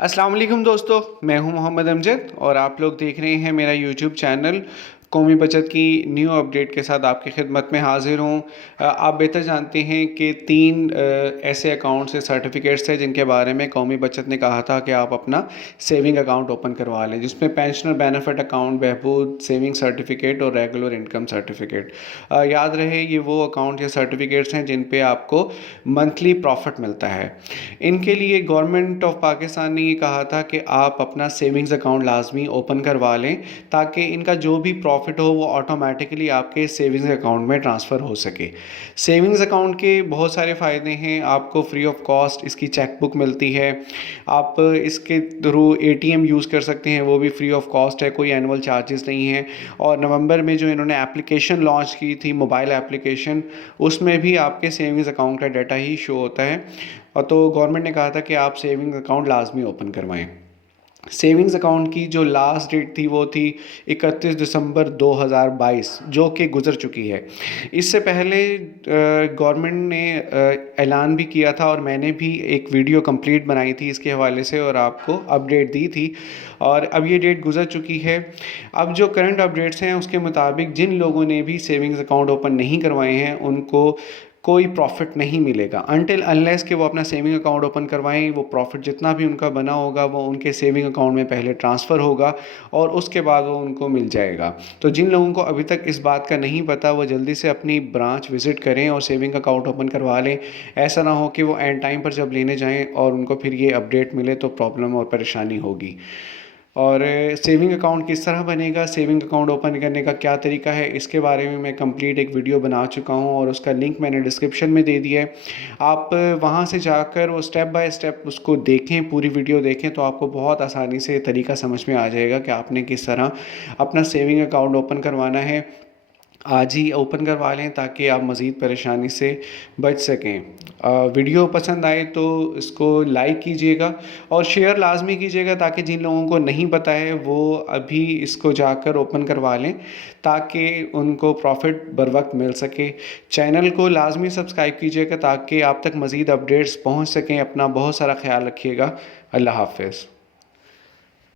अस्सलाम वालेकुम दोस्तों, मैं हूं मोहम्मद अमजद और आप लोग देख रहे हैं मेरा यूट्यूब चैनल। कौमी बचत की न्यू अपडेट के साथ आपकी खिदमत में हाज़िर हूं। आप बेहतर जानते हैं कि 3 ऐसे अकाउंट्स से सर्टिफिकेट्स हैं जिनके बारे में कौमी बचत ने कहा था कि आप अपना सेविंग अकाउंट ओपन करवा लें, जिसमें पेंशनर बेनिफिट अकाउंट, बहबूद सेविंग सर्टिफिकेट और रेगुलर इनकम सर्टिफिकेट। याद रहे ये वो अकाउंट या सर्टिफिकेट्स हैं जिन पे आपको मंथली प्रॉफिट मिलता है। इनके लिए गवर्नमेंट ऑफ पाकिस्तान ने ये कहा था कि आप अपना सेविंग्स अकाउंट लाजमी ओपन करवा लें, ताकि इनका जो भी प्रॉफिट हो वो ऑटोमेटिकली आपके सेविंग्स अकाउंट में ट्रांसफ़र हो सके। सेविंग्स अकाउंट के बहुत सारे फ़ायदे हैं। आपको फ्री ऑफ कॉस्ट इसकी चेक बुक मिलती है। आप इसके थ्रू एटीएम यूज़ कर सकते हैं, वो भी फ्री ऑफ कॉस्ट है, कोई एनुअल चार्जेस नहीं है। और नवंबर में जो इन्होंने एप्लीकेशन लॉन्च की थी, मोबाइल एप्लीकेशन, उसमें भी आपके सेविंग्स अकाउंट का डाटा ही शो होता है। और तो गवर्नमेंट ने कहा था कि आप सेविंग्स अकाउंट लाजमी ओपन करवाएं। सेविंग्स अकाउंट की जो लास्ट डेट थी वो थी 31 दिसंबर 2022, जो कि गुज़र चुकी है। इससे पहले गवर्नमेंट ने ऐलान भी किया था और मैंने भी एक वीडियो कंप्लीट बनाई थी इसके हवाले से और आपको अपडेट दी थी। और अब ये डेट गुज़र चुकी है। अब जो करंट अपडेट्स हैं उसके मुताबिक जिन लोगों ने भी सेविंग्स अकाउंट ओपन नहीं करवाए हैं उनको कोई प्रॉफिट नहीं मिलेगा अनटिल अनलेस कि वो अपना सेविंग अकाउंट ओपन करवाएं। वो प्रॉफिट जितना भी उनका बना होगा वो उनके सेविंग अकाउंट में पहले ट्रांसफ़र होगा और उसके बाद वो उनको मिल जाएगा। तो जिन लोगों को अभी तक इस बात का नहीं पता वो जल्दी से अपनी ब्रांच विज़िट करें और सेविंग अकाउंट ओपन करवा लें। ऐसा ना हो कि वो एंड टाइम पर जब लेने जाएँ और उनको फिर ये अपडेट मिले तो प्रॉब्लम और परेशानी होगी। और सेविंग अकाउंट किस तरह बनेगा, सेविंग अकाउंट ओपन करने का क्या तरीका है, इसके बारे में मैं कंप्लीट एक वीडियो बना चुका हूं और उसका लिंक मैंने डिस्क्रिप्शन में दे दिया है। आप वहां से जाकर वो स्टेप बाय स्टेप उसको देखें, पूरी वीडियो देखें तो आपको बहुत आसानी से तरीका समझ में आ जाएगा कि आपने किस तरह अपना सेविंग अकाउंट ओपन करवाना है। आज ही ओपन करवा लें ताकि आप मज़ीद परेशानी से बच सकें। वीडियो पसंद आए तो इसको लाइक कीजिएगा और शेयर लाजमी कीजिएगा, ताकि जिन लोगों को नहीं पता है वो अभी इसको जाकर ओपन करवा लें ताकि उनको प्रॉफिट बर वक्त मिल सके। चैनल को लाजमी सब्सक्राइब कीजिएगा ताकि आप तक मज़ीद अपडेट्स पहुंच सकें। अपना बहुत सारा ख्याल रखिएगा। अल्लाह हाफ़िज़।